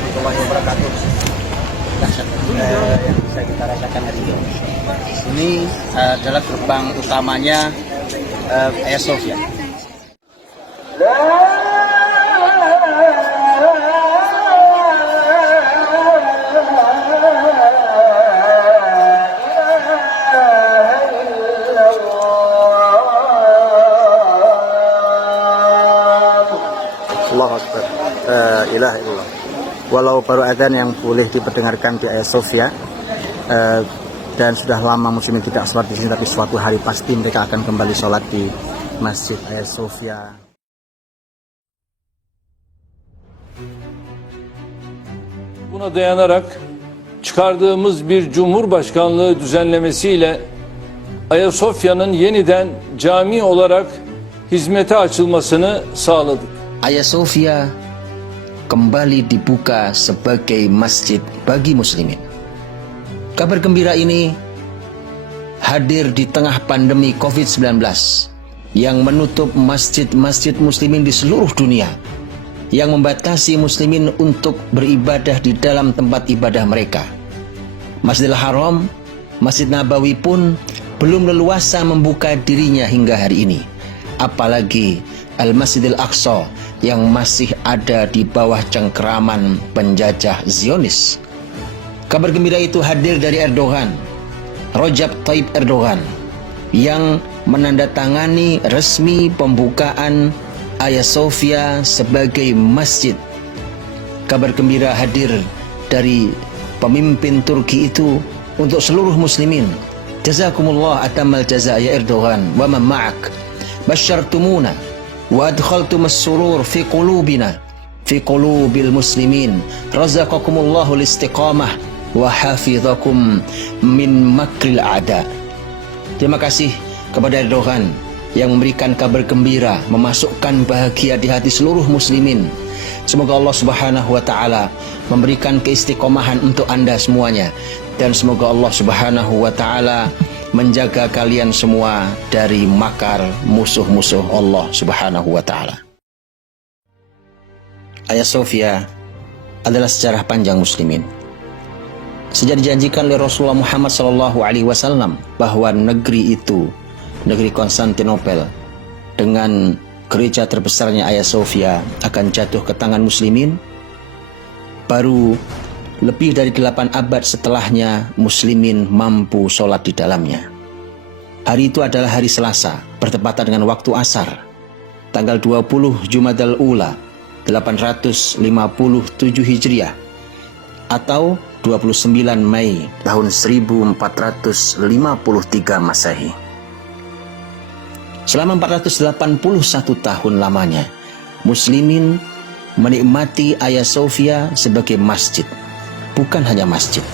warahmatullahi wabarakatuh. Yang bisa kita rasakan hari ini. Ini adalah gerbang utamanya Hagia Sophia. Allahu Akbar. La ilaha illallah. Walau baru adzan yang boleh diperdengarkan di Hagia Sophia, dan sudah lama muslimin tidak sholat di sini, tapi suatu hari pasti mereka akan kembali sholat di Masjid Hagia Sophia. Buna dayanarak çıkardığımız bir Cumhurbaşkanlığı düzenlemesiyle Ayasofya'nın yeniden cami olarak hizmete açılmasını sağladık. Hagia Sophia kembali dibuka sebagai masjid bagi muslimin. Kabar gembira ini hadir di tengah pandemi COVID-19 yang menutup masjid-masjid muslimin di seluruh dunia, yang membatasi muslimin untuk beribadah di dalam tempat ibadah mereka. Masjidil Haram, Masjid Nabawi pun belum leluasa membuka dirinya hingga hari ini. Apalagi Al-Masjidil Aqsa yang masih ada di bawah cengkeraman penjajah Zionis. Kabar gembira itu hadir dari Erdogan, Recep Tayyip Erdogan, yang menandatangani resmi pembukaan Hagia Sophia sebagai masjid. Kabar gembira hadir dari pemimpin Turki itu untuk seluruh muslimin. Jazakumullah atamal jaza ya Erdogan wa man ma'ak. Basyartumuna wa adkhaltumus surur fi qulubina fi qulubil muslimin. Razaqakumullahu listiqamah wa hafizakum min makril a'da. Terima kasih kepada Erdogan yang memberikan kabar gembira, memasukkan bahagia di hati seluruh muslimin. Semoga Allah Subhanahu wa taala memberikan keistiqomahan untuk Anda semuanya, dan semoga Allah Subhanahu wa taala menjaga kalian semua dari makar musuh-musuh Allah Subhanahu wa taala. Hagia Sophia adalah sejarah panjang muslimin. Sejak dijanjikan oleh Rasulullah Muhammad SAW bahwa negeri itu, negeri Konstantinopel, dengan gereja terbesarnya Hagia Sophia akan jatuh ke tangan muslimin, baru lebih dari 8 abad setelahnya muslimin mampu sholat di dalamnya. Hari itu adalah hari Selasa, bertepatan dengan waktu asar, tanggal 20 Jumadal Ula 857 Hijriah, atau 29 Mei tahun 1453 Masehi. Selama 481 tahun lamanya, muslimin menikmati Hagia Sophia sebagai masjid. Bukan hanya masjid,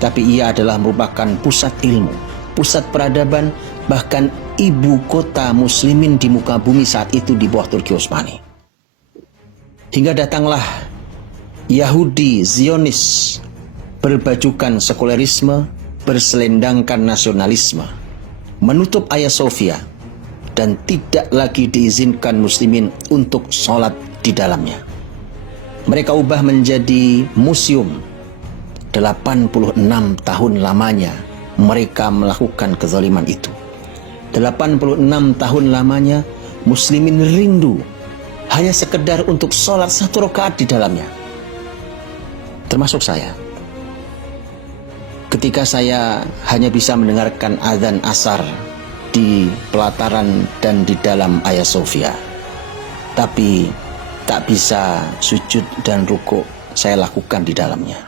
tapi ia adalah merupakan pusat ilmu, pusat peradaban, bahkan ibu kota muslimin di muka bumi saat itu di bawah Turki Utsmani. Hingga datanglah Yahudi Zionis, berbajukan sekulerisme, berselendangkan nasionalisme, menutup Hagia Sophia, dan tidak lagi diizinkan muslimin untuk sholat di dalamnya. Mereka ubah menjadi museum. 86 tahun lamanya mereka melakukan kezaliman itu. 86 tahun lamanya muslimin rindu hanya sekedar untuk sholat 1 rakaat di dalamnya. Termasuk saya. Ketika saya hanya bisa mendengarkan azan asar di pelataran dan di dalam Hagia Sophia, tapi tak bisa sujud dan rukuk saya lakukan di dalamnya.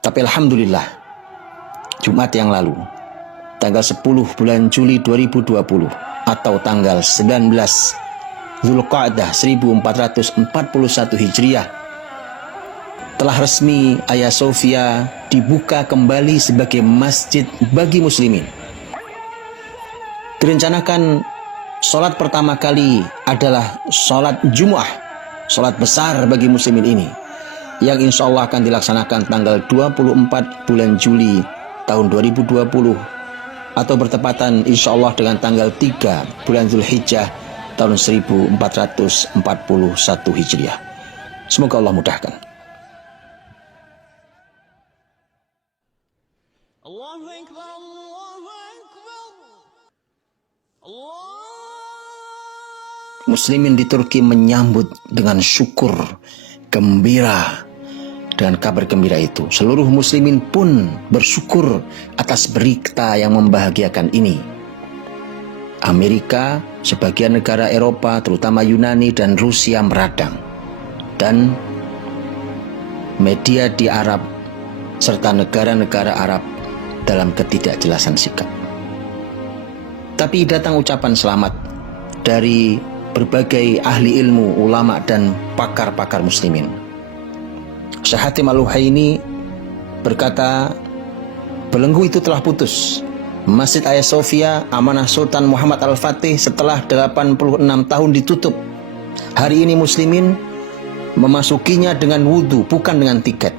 Tapi alhamdulillah, Jumat yang lalu, tanggal 10 bulan Juli 2020 atau tanggal 19 Zulqa'dah 1441 Hijriah, telah resmi Hagia Sophia dibuka kembali sebagai masjid bagi muslimin. Direncanakan sholat pertama kali adalah sholat Jumu'ah, sholat besar bagi muslimin ini, yang insya Allah akan dilaksanakan tanggal 24 bulan Juli tahun 2020, atau bertepatan insya Allah dengan tanggal 3 bulan Zulhijjah tahun 1441 Hijriah. Semoga Allah mudahkan. Muslimin di Turki menyambut dengan syukur, gembira dengan kabar gembira itu. Seluruh muslimin pun bersyukur atas berita yang membahagiakan ini. Amerika, sebagian negara Eropa, terutama Yunani dan Rusia meradang. Dan media di Arab serta negara-negara Arab dalam ketidakjelasan sikap. Tapi datang ucapan selamat dari berbagai ahli ilmu, ulama dan pakar-pakar muslimin. Syekh Hatim Al-Uhaini berkata, belenggu itu telah putus. Masjid Hagia Sophia amanah Sultan Muhammad Al-Fatih setelah 86 tahun ditutup. Hari ini muslimin memasukinya dengan wudhu, bukan dengan tiket.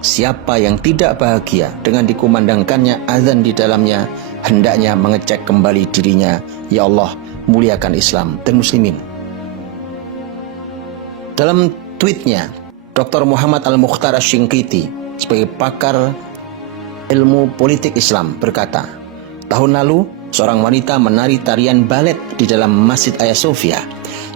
Siapa yang tidak bahagia dengan dikumandangkannya azan di dalamnya, hendaknya mengecek kembali dirinya. Ya Allah, muliakan Islam dan muslimin. Dalam tweetnya, Dr. Muhammad Al-Mukhtar Asy-Shinqiti sebagai pakar ilmu politik Islam berkata, tahun lalu seorang wanita menari tarian balet di dalam Masjid Hagia Sophia.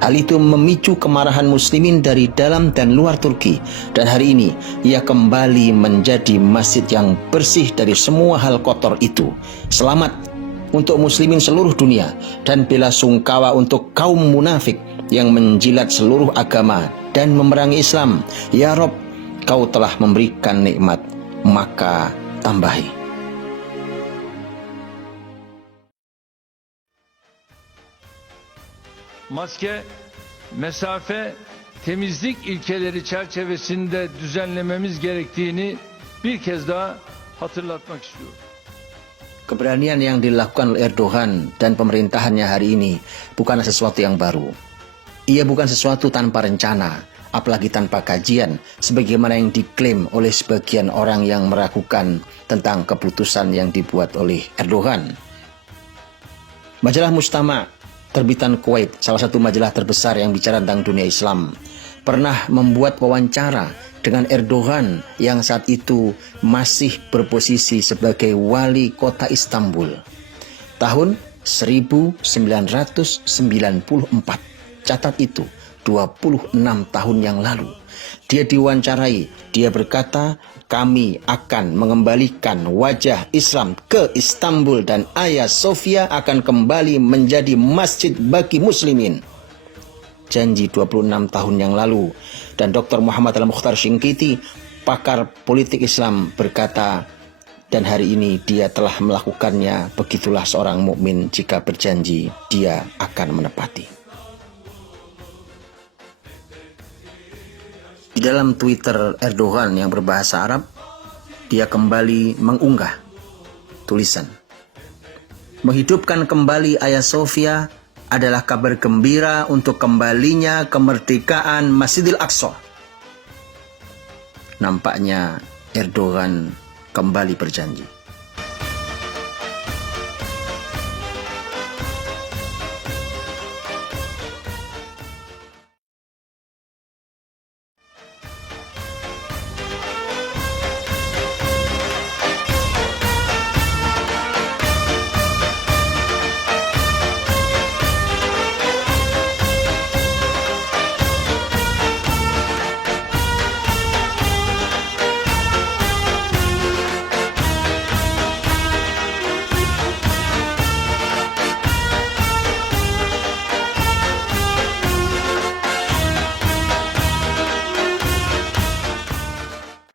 Hal itu memicu kemarahan muslimin dari dalam dan luar Turki, dan hari ini ia kembali menjadi masjid yang bersih dari semua hal kotor itu. Selamat untuk muslimin seluruh dunia dan bela sungkawa untuk kaum munafik yang menjilat seluruh agama dan memerangi Islam. Ya Rob, kau telah memberikan nikmat, maka tambahi. Maske, mesafe, temizlik ilkeleri çerçevesinde düzenlememiz gerektiğini bir kez daha hatırlatmak istiyorum. Keberanian yang dilakukan oleh Erdogan dan pemerintahannya hari ini bukanlah sesuatu yang baru. Ia bukan sesuatu tanpa rencana, apalagi tanpa kajian, sebagaimana yang diklaim oleh sebagian orang yang meragukan tentang keputusan yang dibuat oleh Erdogan. Majalah Mujtama' terbitan Kuwait, salah satu majalah terbesar yang bicara tentang dunia Islam, pernah membuat wawancara dengan Erdogan yang saat itu masih berposisi sebagai wali kota Istanbul. Tahun 1994. Catat itu, 26 tahun yang lalu. Dia diwawancarai, dia berkata, kami akan mengembalikan wajah Islam ke Istanbul dan Hagia Sophia akan kembali menjadi masjid bagi muslimin. Janji 26 tahun yang lalu. Dan Dr. Muhammad Al-Mukhtar Asy-Shinqiti, pakar politik Islam, berkata, dan hari ini dia telah melakukannya. Begitulah seorang mukmin jika berjanji, dia akan menepati. Di dalam Twitter Erdogan yang berbahasa Arab, dia kembali mengunggah tulisan, menghidupkan kembali Hagia Sophia adalah kabar gembira untuk kembalinya kemerdekaan Masjidil Aqsa. Nampaknya Erdogan kembali berjanji.